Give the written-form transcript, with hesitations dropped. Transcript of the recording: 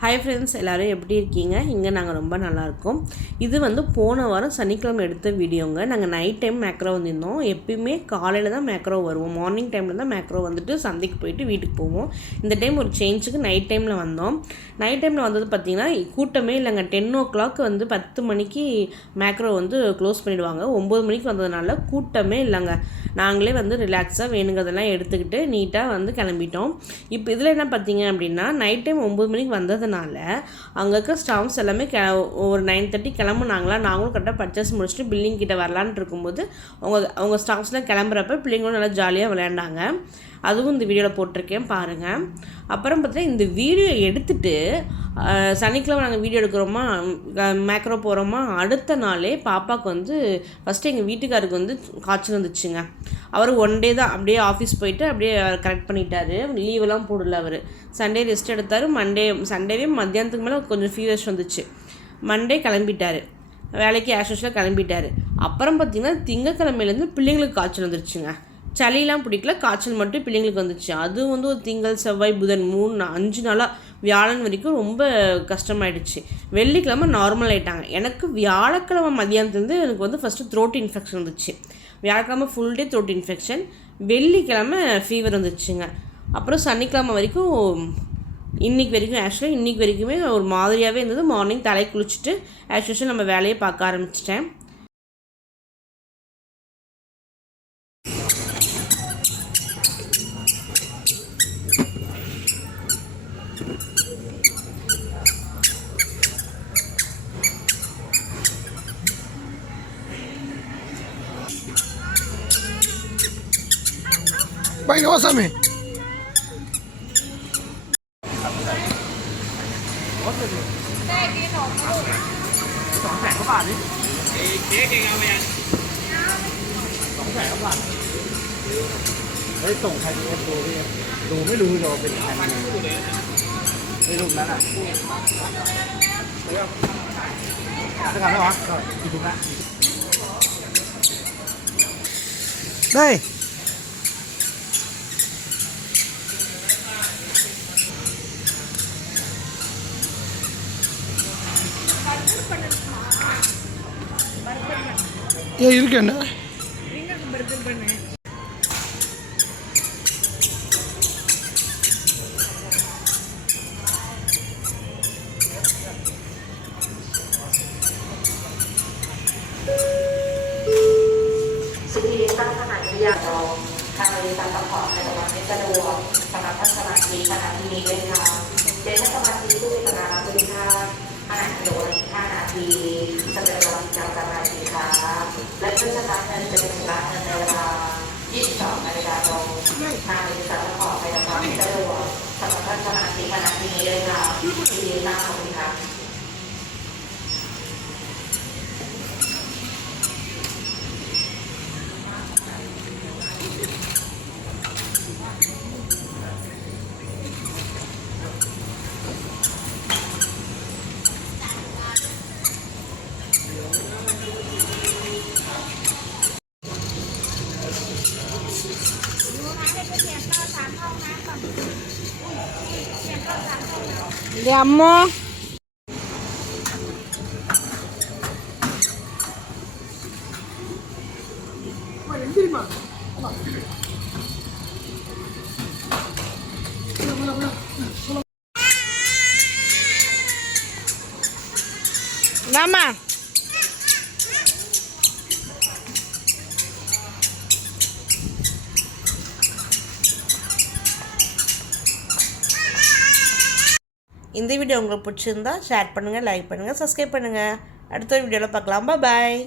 Hi friends, எல்லோரும் எப்படி இருக்கீங்க? இங்கே நாங்கள் ரொம்ப நல்லாயிருக்கோம். இது வந்து போன வாரம் சனிக்கிழமை எடுத்த வீடியோங்க. நாங்கள் நைட் டைம் மேக்ரோ வந்திருந்தோம். எப்பயுமே காலையில் தான் மேக்ரோ வருவோம். மார்னிங் டைமில் தான் மேக்ரோ வந்துட்டு சந்தைக்கு போயிட்டு வீட்டுக்கு போவோம். இந்த டைம் ஒரு சேஞ்சுக்கு நைட் டைமில் வந்தோம். நைட் டைமில் வந்தது பார்த்திங்கன்னா கூட்டமே இல்லைங்க. 10 o'clock வந்து 10 மணிக்கு மேக்ரோ வந்து க்ளோஸ் பண்ணிவிடுவாங்க. 9 மணிக்கு வந்ததுனால கூட்டமே இல்லைங்க. நாங்களே வந்து ரிலாக்ஸாக வேணுங்கிறதெல்லாம் எடுத்துக்கிட்டு நீட்டாக வந்து கிளம்பிட்டோம். இப்போ இதில் என்ன பார்த்தீங்க அப்படின்னா, நைட் டைம் 9 மணிக்கு வந்ததுனால அங்கே இருக்க ஸ்டாஃப்ஸ் எல்லாமே ஒரு 9:30 கிளம்புனாங்களா. நாங்களும் கரெக்டாக பர்ச்சேஸ் முடிச்சுட்டு பில்லிங் கிட்ட வரலான்னு இருக்கும்போது அவங்க ஸ்டாஃப்ஸ்லாம் கிளம்புறப்ப பிள்ளைங்களும் நல்லா ஜாலியாக விளையாண்டாங்க. அதுவும் இந்த வீடியோவில் போட்டிருக்கேன் பாருங்கள். அப்புறம் பார்த்தீங்கன்னா இந்த வீடியோ எடுத்துகிட்டு சனிக்கிழமை நாங்கள் வீடியோ எடுக்கிறோமா, மேக்ரோ போகிறோமா, அடுத்த நாளே பாப்பாவுக்கு வந்து ஃபஸ்ட்டு எங்கள் வீட்டுக்காருக்கு வந்து காய்ச்சல் வந்துச்சுங்க. அவர் 1 day தான் அப்படியே ஆஃபீஸ் போயிட்டு அப்படியே கரெக்ட் பண்ணிட்டாரு. லீவெல்லாம் போடல. அவர் சண்டே ரெஸ்ட் எடுத்தார். சண்டேவே மத்தியானத்துக்கு மேலே கொஞ்சம் ஃபீவர்ஸ் வந்துச்சு. மண்டே கிளம்பிட்டார், வேலைக்கு ஆஷுவலாக கிளம்பிட்டார். அப்புறம் பார்த்திங்கன்னா திங்கக்கிழமையிலேருந்து பிள்ளைங்களுக்கு காய்ச்சல் வந்துருச்சுங்க. சளியெலாம் பிடிக்கல, காய்ச்சல் மட்டும் பிள்ளைங்களுக்கு வந்துச்சு. அது வந்து ஒரு திங்கள், செவ்வாய், புதன் 5 நாளாக வியாழன் வரைக்கும் ரொம்ப கஷ்டமாயிடுச்சு. வெள்ளிக்கிழமை நார்மல் ஆகிட்டாங்க. எனக்கு வியாழக்கிழமை மதியானத்துலேருந்து எனக்கு வந்து ஃபஸ்ட்டு த்ரோட் இன்ஃபெக்ஷன் வந்துச்சு. வியாழக்கிழமை ஃபுல் டே த்ரோட் இன்ஃபெக்ஷன், வெள்ளிக்கிழமை ஃபீவர் வந்துச்சுங்க. அப்புறம் சனிக்கிழமை வரைக்கும் இன்றைக்கி வரைக்குமே ஒரு மாதிரியாகவே இருந்தது. மார்னிங் தலை குளிச்சுட்டு ஆஷுவல் நம்ம வேலையை பார்க்க ஆரம்பிச்சிட்டேன். Baik, awas Ami. Tổng thành em đồ đi, đồ mới lùi rồi bên thành này. Đây lùm đã này. Thấy không? Tất cả đâu hả? Rồi, đi lùm lại. Đây. ஏன் இருக்கு என்னสุขีตั้งขนาดนี้อย่างเราทางบริษัทซัพพอร์ตในระหว่างนี้สะดวกสำหรับท่านสมาชิกขณะที่นี้ด้วยค่ะเดี๋ยวท่านสมาชิกผู้มีปัญหารับรู้ค่ะขณะเดียวกัน5 นาทีจะเป็นเวลากิจกรรมนาทีค่ะและเครื่องชำระเงินจะเป็นชำระเงินในเวลา 22 นาฬิกาตรงทางบริษัทซัพพอร์ตในระหว่างนี้สะดวกสำหรับท่านสมาชิกขณะที่นี้ด้วยค่ะยินดีต้อนรับค่ะDiamo. Nama. இந்த வீடியோ உங்களுக்கு பிடிச்சிருந்தா ஷேர் பண்ணுங்கள், like பண்ணுங்கள், subscribe பண்ணுங்கள். அடுத்த வீடியோவில் பார்க்கலாம். பாய்.